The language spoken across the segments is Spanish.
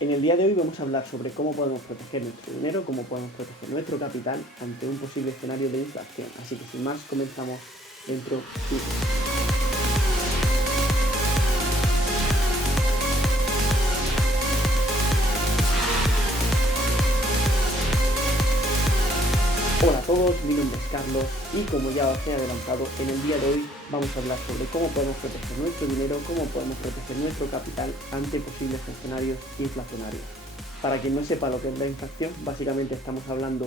En el día de hoy vamos a hablar sobre cómo podemos proteger nuestro dinero, cómo podemos proteger nuestro capital ante un posible escenario de inflación. Así que sin más, comenzamos dentro de un minuto. Hola a todos, mi nombre es Carlos y como ya os he adelantado, en el día de hoy vamos a hablar sobre cómo podemos proteger nuestro dinero, cómo podemos proteger nuestro capital ante posibles escenarios inflacionarios. Para quien no sepa lo que es la inflación, básicamente estamos hablando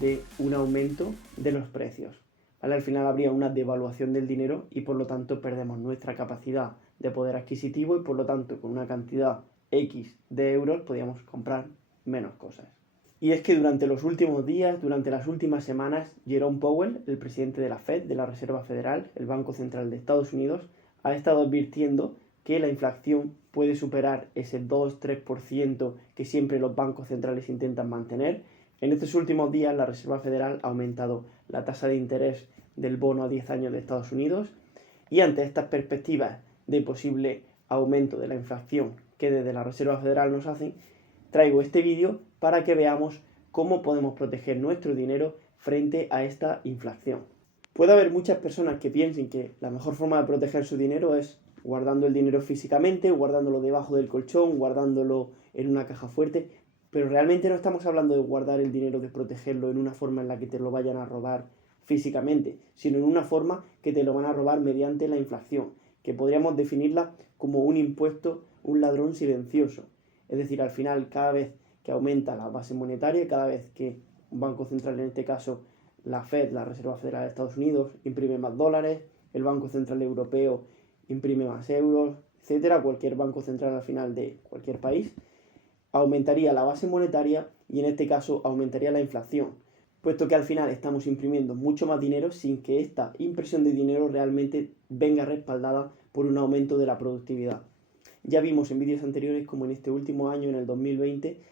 de un aumento de los precios. ¿Vale? Al final habría una devaluación del dinero y por lo tanto perdemos nuestra capacidad de poder adquisitivo y por lo tanto con una cantidad X de euros podríamos comprar menos cosas. Y es que durante los últimos días, durante las últimas semanas, Jerome Powell, el presidente de la Fed, de la Reserva Federal, el Banco Central de Estados Unidos, ha estado advirtiendo que la inflación puede superar ese 2-3% que siempre los bancos centrales intentan mantener. En estos últimos días, la Reserva Federal ha aumentado la tasa de interés del bono a 10 años de Estados Unidos y ante estas perspectivas de posible aumento de la inflación que desde la Reserva Federal nos hacen, traigo este vídeo para que veamos cómo podemos proteger nuestro dinero frente a esta inflación. Puede haber muchas personas que piensen que la mejor forma de proteger su dinero es guardando el dinero físicamente, guardándolo debajo del colchón, guardándolo en una caja fuerte, pero realmente no estamos hablando de guardar el dinero, de protegerlo en una forma en la que te lo vayan a robar físicamente, sino en una forma que te lo van a robar mediante la inflación, que podríamos definirla como un impuesto, un ladrón silencioso. Es decir, al final, cada vez que aumenta la base monetaria, cada vez que un banco central, en este caso la Fed, la Reserva Federal de Estados Unidos, imprime más dólares, el Banco Central Europeo imprime más euros, etcétera, cualquier banco central al final de cualquier país, aumentaría la base monetaria y en este caso aumentaría la inflación, puesto que al final estamos imprimiendo mucho más dinero sin que esta impresión de dinero realmente venga respaldada por un aumento de la productividad. Ya vimos en vídeos anteriores como en este último año, en el 2020,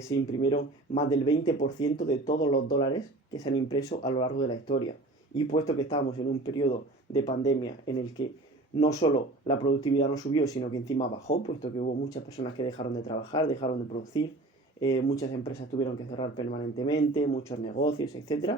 se imprimieron más del 20% de todos los dólares que se han impreso a lo largo de la historia. Y puesto que estábamos en un periodo de pandemia en el que no solo la productividad no subió, sino que encima bajó, puesto que hubo muchas personas que dejaron de trabajar, dejaron de producir, muchas empresas tuvieron que cerrar permanentemente, muchos negocios, etc.,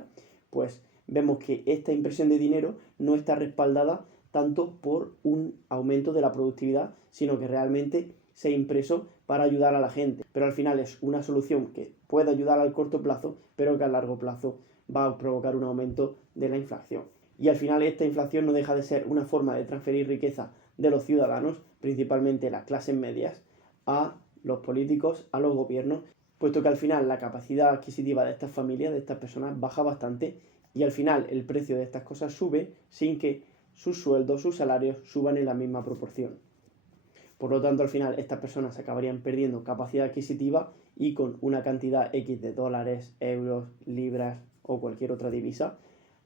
pues vemos que esta impresión de dinero no está respaldada tanto por un aumento de la productividad, sino que realmente se ha impreso para ayudar a la gente. Pero al final es una solución que puede ayudar al corto plazo, pero que a largo plazo va a provocar un aumento de la inflación. Y al final esta inflación no deja de ser una forma de transferir riqueza de los ciudadanos, principalmente las clases medias, a los políticos, a los gobiernos, puesto que al final la capacidad adquisitiva de estas familias, de estas personas, baja bastante y al final el precio de estas cosas sube sin que sus sueldos, sus salarios suban en la misma proporción. Por lo tanto, al final estas personas acabarían perdiendo capacidad adquisitiva y con una cantidad X de dólares, euros, libras o cualquier otra divisa,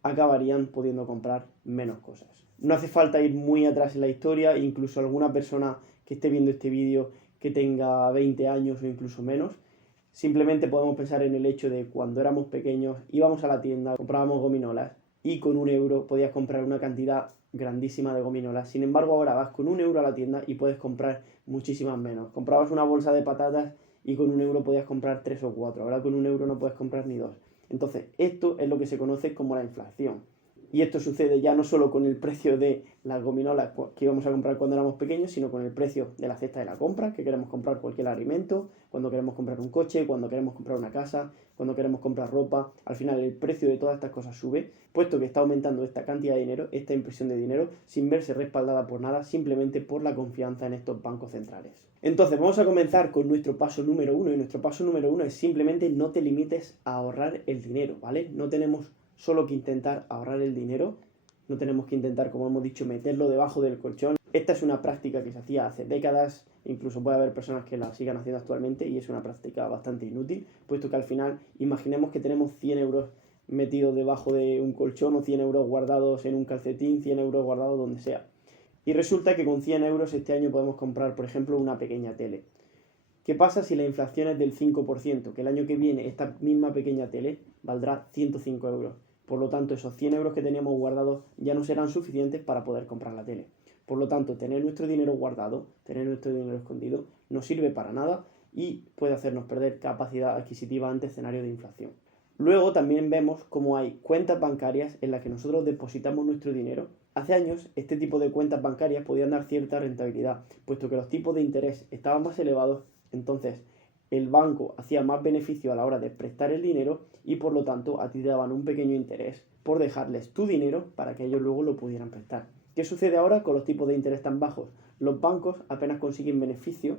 acabarían pudiendo comprar menos cosas. No hace falta ir muy atrás en la historia, incluso alguna persona que esté viendo este vídeo que tenga 20 años o incluso menos, simplemente podemos pensar en el hecho de cuando éramos pequeños, íbamos a la tienda, comprábamos gominolas y con 1 euro podías comprar una cantidad grandísima de gominolas. Sin embargo, ahora vas con 1 euro a la tienda y puedes comprar muchísimas menos. Comprabas una bolsa de patatas y con 1 euro podías comprar 3 o 4. Ahora con 1 euro no puedes comprar ni 2. Entonces, esto es lo que se conoce como la inflación. Y esto sucede ya no solo con el precio de las gominolas que íbamos a comprar cuando éramos pequeños, sino con el precio de la cesta de la compra, que queremos comprar cualquier alimento, cuando queremos comprar un coche, cuando queremos comprar una casa, cuando queremos comprar ropa. Al final el precio de todas estas cosas sube, puesto que está aumentando esta cantidad de dinero, esta impresión de dinero, sin verse respaldada por nada, simplemente por la confianza en estos bancos centrales. Entonces vamos a comenzar con nuestro paso número 1, y nuestro paso número 1 es simplemente no te limites a ahorrar el dinero, ¿vale? No tenemos solo que intentar ahorrar el dinero, no tenemos que intentar, como hemos dicho, meterlo debajo del colchón. Esta es una práctica que se hacía hace décadas, incluso puede haber personas que la sigan haciendo actualmente y es una práctica bastante inútil, puesto que al final, imaginemos que tenemos 100 euros metidos debajo de un colchón o 100 euros guardados en un calcetín, 100 euros guardados donde sea. Y resulta que con 100 euros este año podemos comprar, por ejemplo, una pequeña tele. ¿Qué pasa si la inflación es del 5%? Que el año que viene esta misma pequeña tele valdrá 105 euros. Por lo tanto, esos 100 euros que teníamos guardados ya no serán suficientes para poder comprar la tele. Por lo tanto, tener nuestro dinero guardado, tener nuestro dinero escondido, no sirve para nada y puede hacernos perder capacidad adquisitiva ante escenarios de inflación. Luego también vemos cómo hay cuentas bancarias en las que nosotros depositamos nuestro dinero. Hace años este tipo de cuentas bancarias podían dar cierta rentabilidad, puesto que los tipos de interés estaban más elevados, entonces el banco hacía más beneficio a la hora de prestar el dinero y por lo tanto a ti te daban un pequeño interés por dejarles tu dinero para que ellos luego lo pudieran prestar. ¿Qué sucede ahora con los tipos de interés tan bajos? Los bancos apenas consiguen beneficio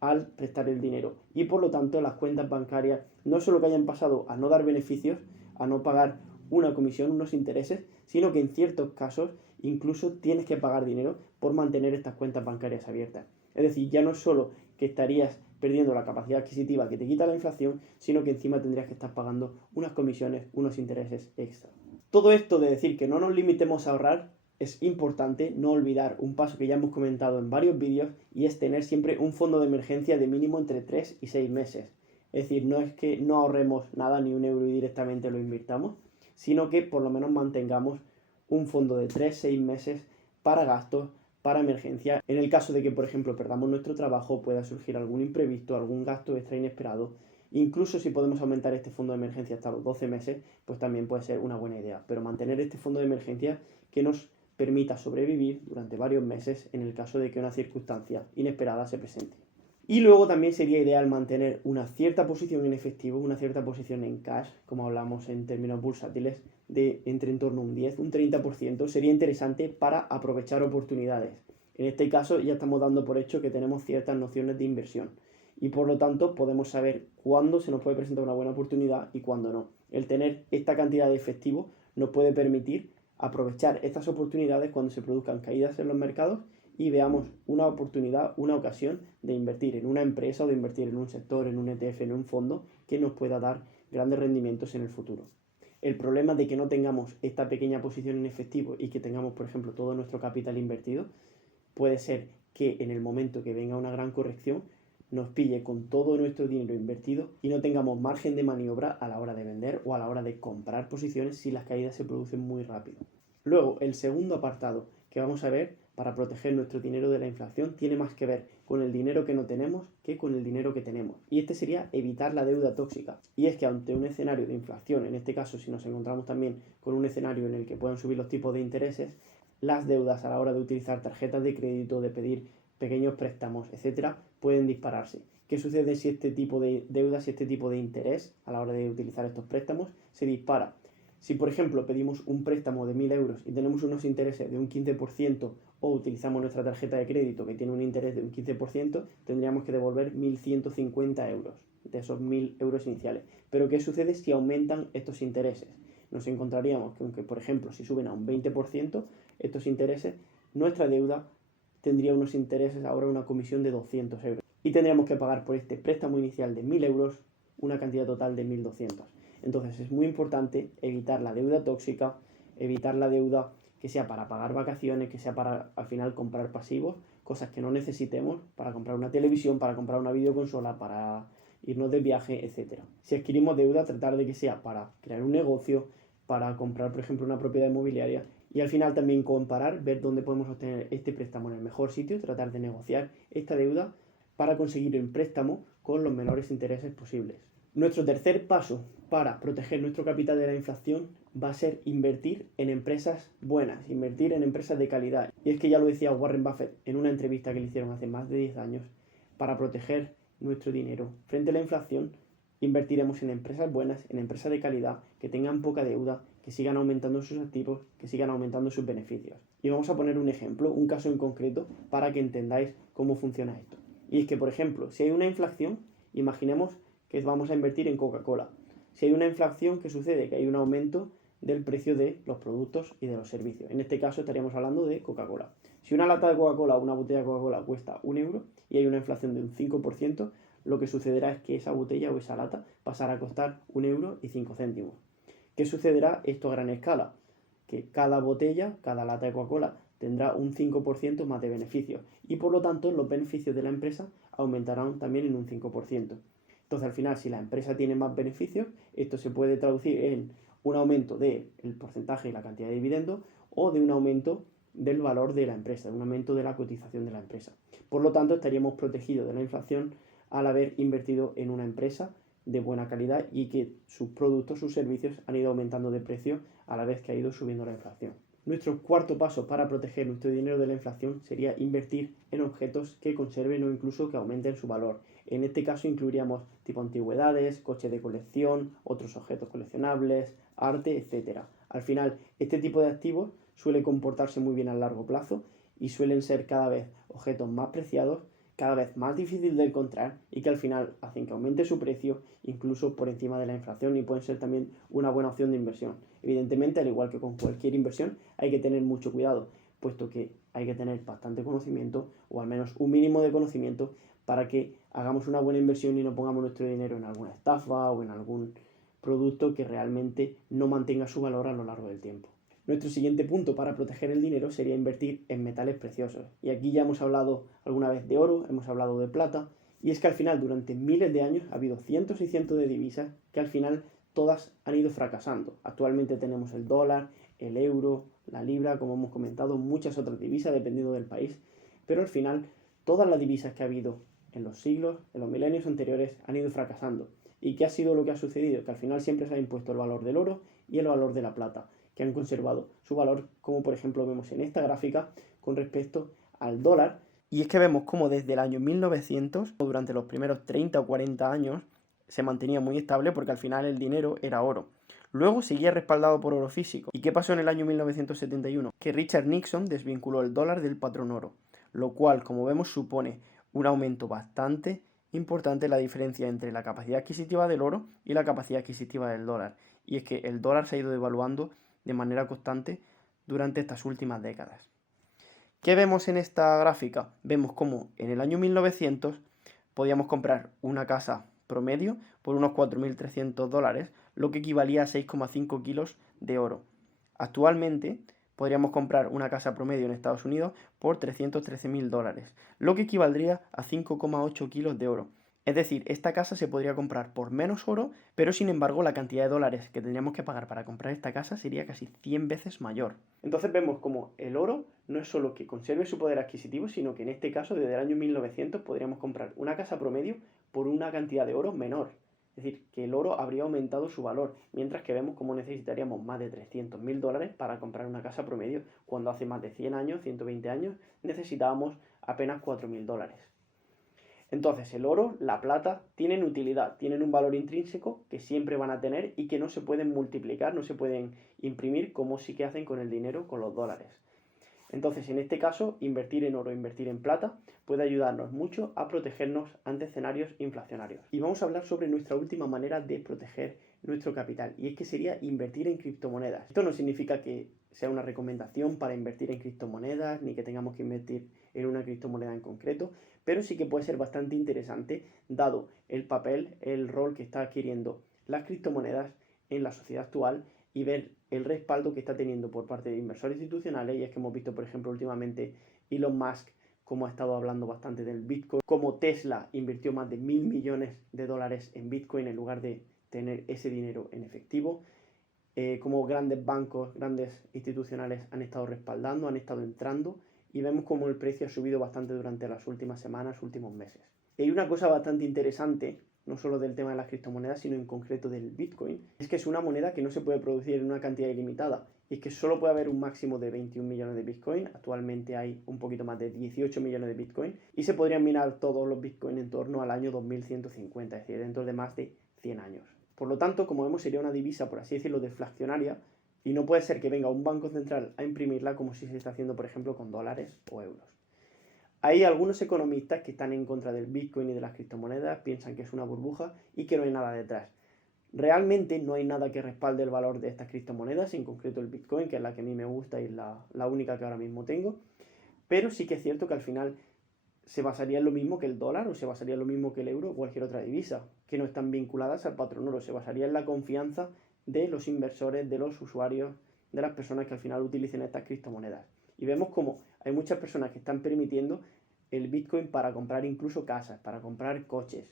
al prestar el dinero y por lo tanto las cuentas bancarias no solo que hayan pasado a no dar beneficios, a no pagar una comisión, unos intereses, sino que en ciertos casos incluso tienes que pagar dinero por mantener estas cuentas bancarias abiertas. Es decir, ya no es solo que estarías perdiendo la capacidad adquisitiva que te quita la inflación, sino que encima tendrías que estar pagando unas comisiones, unos intereses extra. Todo esto de decir que no nos limitemos a ahorrar, es importante no olvidar un paso que ya hemos comentado en varios vídeos y es tener siempre un fondo de emergencia de mínimo entre 3 y 6 meses. Es decir, no es que no ahorremos nada ni un euro y directamente lo invirtamos, sino que por lo menos mantengamos un fondo de 3-6 meses para gastos, para emergencia. En el caso de que, por ejemplo, perdamos nuestro trabajo, pueda surgir algún imprevisto, algún gasto extra inesperado. Incluso si podemos aumentar este fondo de emergencia hasta los 12 meses, pues también puede ser una buena idea. Pero mantener este fondo de emergencia que nos permita sobrevivir durante varios meses en el caso de que una circunstancia inesperada se presente. Y luego también sería ideal mantener una cierta posición en efectivo, una cierta posición en cash, como hablamos en términos bursátiles, de entre en torno a un 10, un 30%, sería interesante para aprovechar oportunidades. En este caso ya estamos dando por hecho que tenemos ciertas nociones de inversión y por lo tanto podemos saber cuándo se nos puede presentar una buena oportunidad y cuándo no. El tener esta cantidad de efectivo nos puede permitir aprovechar estas oportunidades cuando se produzcan caídas en los mercados y veamos una oportunidad, una ocasión de invertir en una empresa o de invertir en un sector, en un ETF, en un fondo que nos pueda dar grandes rendimientos en el futuro. El problema de que no tengamos esta pequeña posición en efectivo y que tengamos, por ejemplo, todo nuestro capital invertido, puede ser que en el momento que venga una gran corrección nos pille con todo nuestro dinero invertido y no tengamos margen de maniobra a la hora de vender o a la hora de comprar posiciones si las caídas se producen muy rápido. Luego, el segundo apartado que vamos a ver para proteger nuestro dinero de la inflación tiene más que ver con el dinero que no tenemos que con el dinero que tenemos. Y este sería evitar la deuda tóxica. Y es que ante un escenario de inflación, en este caso si nos encontramos también con un escenario en el que puedan subir los tipos de intereses, las deudas a la hora de utilizar tarjetas de crédito, de pedir pequeños préstamos, etcétera, pueden dispararse. ¿Qué sucede si este tipo de deuda, si este tipo de interés a la hora de utilizar estos préstamos se dispara? Si, por ejemplo, pedimos un préstamo de 1.000 euros y tenemos unos intereses de un 15% o utilizamos nuestra tarjeta de crédito que tiene un interés de un 15%, tendríamos que devolver 1.150 euros de esos 1.000 euros iniciales. Pero ¿qué sucede si aumentan estos intereses? Nos encontraríamos que, aunque, por ejemplo, si suben a un 20% estos intereses, nuestra deuda tendría unos intereses, ahora una comisión de 200 euros. Y tendríamos que pagar por este préstamo inicial de 1.000 euros una cantidad total de 1.200. Entonces es muy importante evitar la deuda tóxica, evitar la deuda que sea para pagar vacaciones, que sea para al final comprar pasivos, cosas que no necesitemos, para comprar una televisión, para comprar una videoconsola, para irnos de viaje, etc. Si adquirimos deuda, tratar de que sea para crear un negocio, para comprar, por ejemplo, una propiedad inmobiliaria y al final también comparar, ver dónde podemos obtener este préstamo en el mejor sitio, tratar de negociar esta deuda para conseguir el préstamo con los menores intereses posibles. Nuestro tercer paso para proteger nuestro capital de la inflación va a ser invertir en empresas buenas, invertir en empresas de calidad. Y es que ya lo decía Warren Buffett en una entrevista que le hicieron hace más de 10 años, para proteger nuestro dinero frente a la inflación, invertiremos en empresas buenas, en empresas de calidad, que tengan poca deuda, que sigan aumentando sus activos, que sigan aumentando sus beneficios. Y vamos a poner un ejemplo, un caso en concreto, para que entendáis cómo funciona esto. Y es que, por ejemplo, si hay una inflación, imaginemos que vamos a invertir en Coca-Cola. Si hay una inflación, ¿qué sucede? Que hay un aumento del precio de los productos y de los servicios. En este caso estaríamos hablando de Coca-Cola. Si una lata de Coca-Cola o una botella de Coca-Cola cuesta 1 euro y hay una inflación de un 5%, lo que sucederá es que esa botella o esa lata pasará a costar 1 euro y 5 céntimos. ¿Qué sucederá esto a gran escala? Que cada botella, cada lata de Coca-Cola tendrá un 5% más de beneficios y por lo tanto los beneficios de la empresa aumentarán también en un 5%. Entonces, al final, si la empresa tiene más beneficios, esto se puede traducir en un aumento del porcentaje y la cantidad de dividendos o de un aumento del valor de la empresa, un aumento de la cotización de la empresa. Por lo tanto, estaríamos protegidos de la inflación al haber invertido en una empresa de buena calidad y que sus productos, sus servicios han ido aumentando de precio a la vez que ha ido subiendo la inflación. Nuestro cuarto paso para proteger nuestro dinero de la inflación sería invertir en objetos que conserven o incluso que aumenten su valor. En este caso incluiríamos tipo antigüedades, coches de colección, otros objetos coleccionables, arte, etc. Al final, este tipo de activos suele comportarse muy bien a largo plazo y suelen ser cada vez objetos más preciados, cada vez más difícil de encontrar y que al final hacen que aumente su precio incluso por encima de la inflación y pueden ser también una buena opción de inversión. Evidentemente, al igual que con cualquier inversión, hay que tener mucho cuidado, puesto que hay que tener bastante conocimiento o al menos un mínimo de conocimiento para que hagamos una buena inversión y no pongamos nuestro dinero en alguna estafa o en algún producto que realmente no mantenga su valor a lo largo del tiempo. Nuestro siguiente punto para proteger el dinero sería invertir en metales preciosos. Y aquí ya hemos hablado alguna vez de oro, hemos hablado de plata, y es que al final durante miles de años ha habido cientos y cientos de divisas que al final todas han ido fracasando. Actualmente tenemos el dólar, el euro, la libra, como hemos comentado, muchas otras divisas dependiendo del país, pero al final todas las divisas que ha habido en los siglos, en los milenios anteriores, han ido fracasando. ¿Y qué ha sido lo que ha sucedido? Que al final siempre se ha impuesto el valor del oro y el valor de la plata, que han conservado su valor, como por ejemplo vemos en esta gráfica con respecto al dólar. Y es que vemos como desde el año 1900, o durante los primeros 30 o 40 años, se mantenía muy estable porque al final el dinero era oro. Luego seguía respaldado por oro físico. ¿Y qué pasó en el año 1971? Que Richard Nixon desvinculó el dólar del patrón oro, lo cual, como vemos, supone un aumento bastante importante en la diferencia entre la capacidad adquisitiva del oro y la capacidad adquisitiva del dólar. Y es que el dólar se ha ido devaluando de manera constante durante estas últimas décadas. ¿Qué vemos en esta gráfica? Vemos cómo en el año 1900 podíamos comprar una casa promedio por unos 4.300 dólares, lo que equivalía a 6,5 kilos de oro. Actualmente podríamos comprar una casa promedio en Estados Unidos por 313.000 dólares, lo que equivaldría a 5,8 kilos de oro. Es decir, esta casa se podría comprar por menos oro, pero sin embargo la cantidad de dólares que tendríamos que pagar para comprar esta casa sería casi 100 veces mayor. Entonces vemos como el oro no es solo que conserve su poder adquisitivo, sino que en este caso desde el año 1900 podríamos comprar una casa promedio por una cantidad de oro menor. Es decir, que el oro habría aumentado su valor, mientras que vemos cómo necesitaríamos más de 300.000 dólares para comprar una casa promedio, cuando hace más de 100 años, 120 años, necesitábamos apenas 4.000 dólares. Entonces el oro, la plata, tienen utilidad, tienen un valor intrínseco que siempre van a tener y que no se pueden multiplicar, no se pueden imprimir como sí que hacen con el dinero, con los dólares. Entonces, en este caso, invertir en oro, invertir en plata, puede ayudarnos mucho a protegernos ante escenarios inflacionarios. Y vamos a hablar sobre nuestra última manera de proteger nuestro capital, y es que sería invertir en criptomonedas. Esto no significa que sea una recomendación para invertir en criptomonedas, ni que tengamos que invertir en una criptomoneda en concreto, pero sí que puede ser bastante interesante, dado el papel, el rol que está adquiriendo las criptomonedas en la sociedad actual y ver el respaldo que está teniendo por parte de inversores institucionales. Y es que hemos visto, por ejemplo, últimamente Elon Musk, como ha estado hablando bastante del Bitcoin, como Tesla invirtió más de 1.000 millones de dólares en Bitcoin en lugar de tener ese dinero en efectivo, como grandes bancos, grandes institucionales han estado respaldando, han estado entrando, y vemos como el precio ha subido bastante durante las últimas semanas, últimos meses. Y hay una cosa bastante interesante, no solo del tema de las criptomonedas, sino en concreto del Bitcoin, es que es una moneda que no se puede producir en una cantidad ilimitada, y es que solo puede haber un máximo de 21 millones de Bitcoin. Actualmente hay un poquito más de 18 millones de Bitcoin, y se podrían minar todos los Bitcoin en torno al año 2150, es decir, dentro de más de 100 años. Por lo tanto, como vemos, sería una divisa, por así decirlo, deflacionaria, y no puede ser que venga un banco central a imprimirla como si se está haciendo, por ejemplo, con dólares o euros. Hay algunos economistas que están en contra del Bitcoin y de las criptomonedas, piensan que es una burbuja y que no hay nada detrás. Realmente no hay nada que respalde el valor de estas criptomonedas, en concreto el Bitcoin, que es la que a mí me gusta y es la única que ahora mismo tengo, pero sí que es cierto que al final se basaría en lo mismo que el dólar o se basaría en lo mismo que el euro o cualquier otra divisa, que no están vinculadas al patrón oro, se basaría en la confianza de los inversores, de los usuarios, de las personas que al final utilicen estas criptomonedas. Y vemos como hay muchas personas que están permitiendo el Bitcoin para comprar incluso casas, para comprar coches,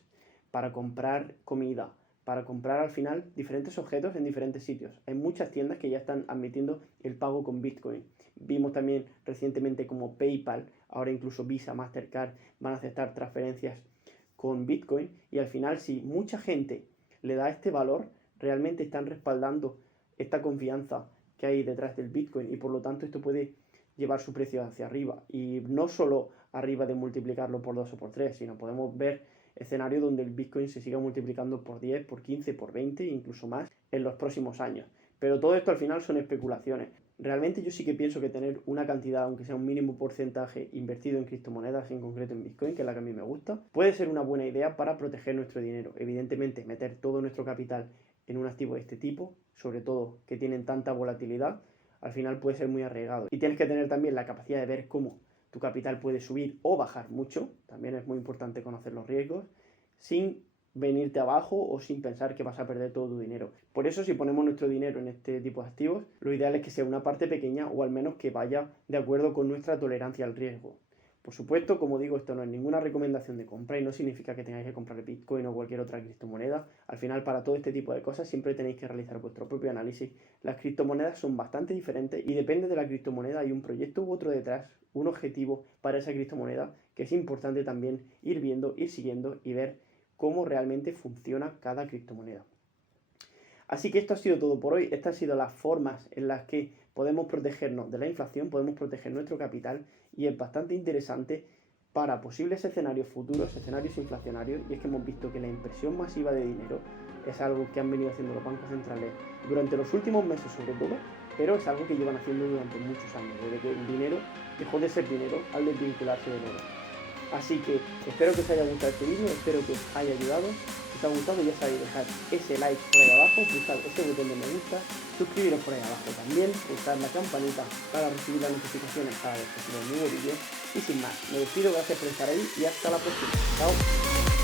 para comprar comida, para comprar al final diferentes objetos en diferentes sitios. Hay muchas tiendas que ya están admitiendo el pago con Bitcoin. Vimos también recientemente como PayPal, ahora incluso Visa, Mastercard, van a aceptar transferencias con Bitcoin, y al final si mucha gente le da este valor, realmente están respaldando esta confianza que hay detrás del Bitcoin, y por lo tanto esto puede llevar su precio hacia arriba, y no solo arriba de multiplicarlo por 2 o por 3, sino podemos ver escenarios donde el Bitcoin se siga multiplicando por 10, por 15, por 20, incluso más en los próximos años. Pero todo esto al final son especulaciones. Realmente yo sí que pienso que tener una cantidad, aunque sea un mínimo porcentaje, invertido en criptomonedas, en concreto en Bitcoin, que es la que a mí me gusta, puede ser una buena idea para proteger nuestro dinero. Evidentemente, meter todo nuestro capital en un activo de este tipo, sobre todo que tienen tanta volatilidad, al final puede ser muy arriesgado. Y tienes que tener también la capacidad de ver cómo tu capital puede subir o bajar mucho, también es muy importante conocer los riesgos, sin venirte abajo o sin pensar que vas a perder todo tu dinero. Por eso, si ponemos nuestro dinero en este tipo de activos, lo ideal es que sea una parte pequeña, o al menos que vaya de acuerdo con nuestra tolerancia al riesgo. Por supuesto, como digo, esto no es ninguna recomendación de compra y no significa que tengáis que comprar Bitcoin o cualquier otra criptomoneda. Al final, para todo este tipo de cosas siempre tenéis que realizar vuestro propio análisis. Las criptomonedas son bastante diferentes y depende de la criptomoneda hay un proyecto u otro detrás, un objetivo para esa criptomoneda, que es importante también ir viendo, ir siguiendo y ver cómo realmente funciona cada criptomoneda. Así que esto ha sido todo por hoy. Estas han sido las formas en las que podemos protegernos de la inflación, podemos proteger nuestro capital, y es bastante interesante para posibles escenarios futuros, escenarios inflacionarios, y es que hemos visto que la impresión masiva de dinero es algo que han venido haciendo los bancos centrales durante los últimos meses sobre todo, pero es algo que llevan haciendo durante muchos años, desde que el dinero dejó de ser dinero al desvincularse del oro. Así que espero que os haya gustado este vídeo, espero que os haya ayudado. Si os ha gustado, ya sabéis, dejar ese like por ahí abajo, pulsar ese botón de me gusta, suscribiros por ahí abajo también, pulsar la campanita para recibir las notificaciones cada vez que suba un nuevo vídeo. Y sin más, me despido, gracias por estar ahí y hasta la próxima. Chao.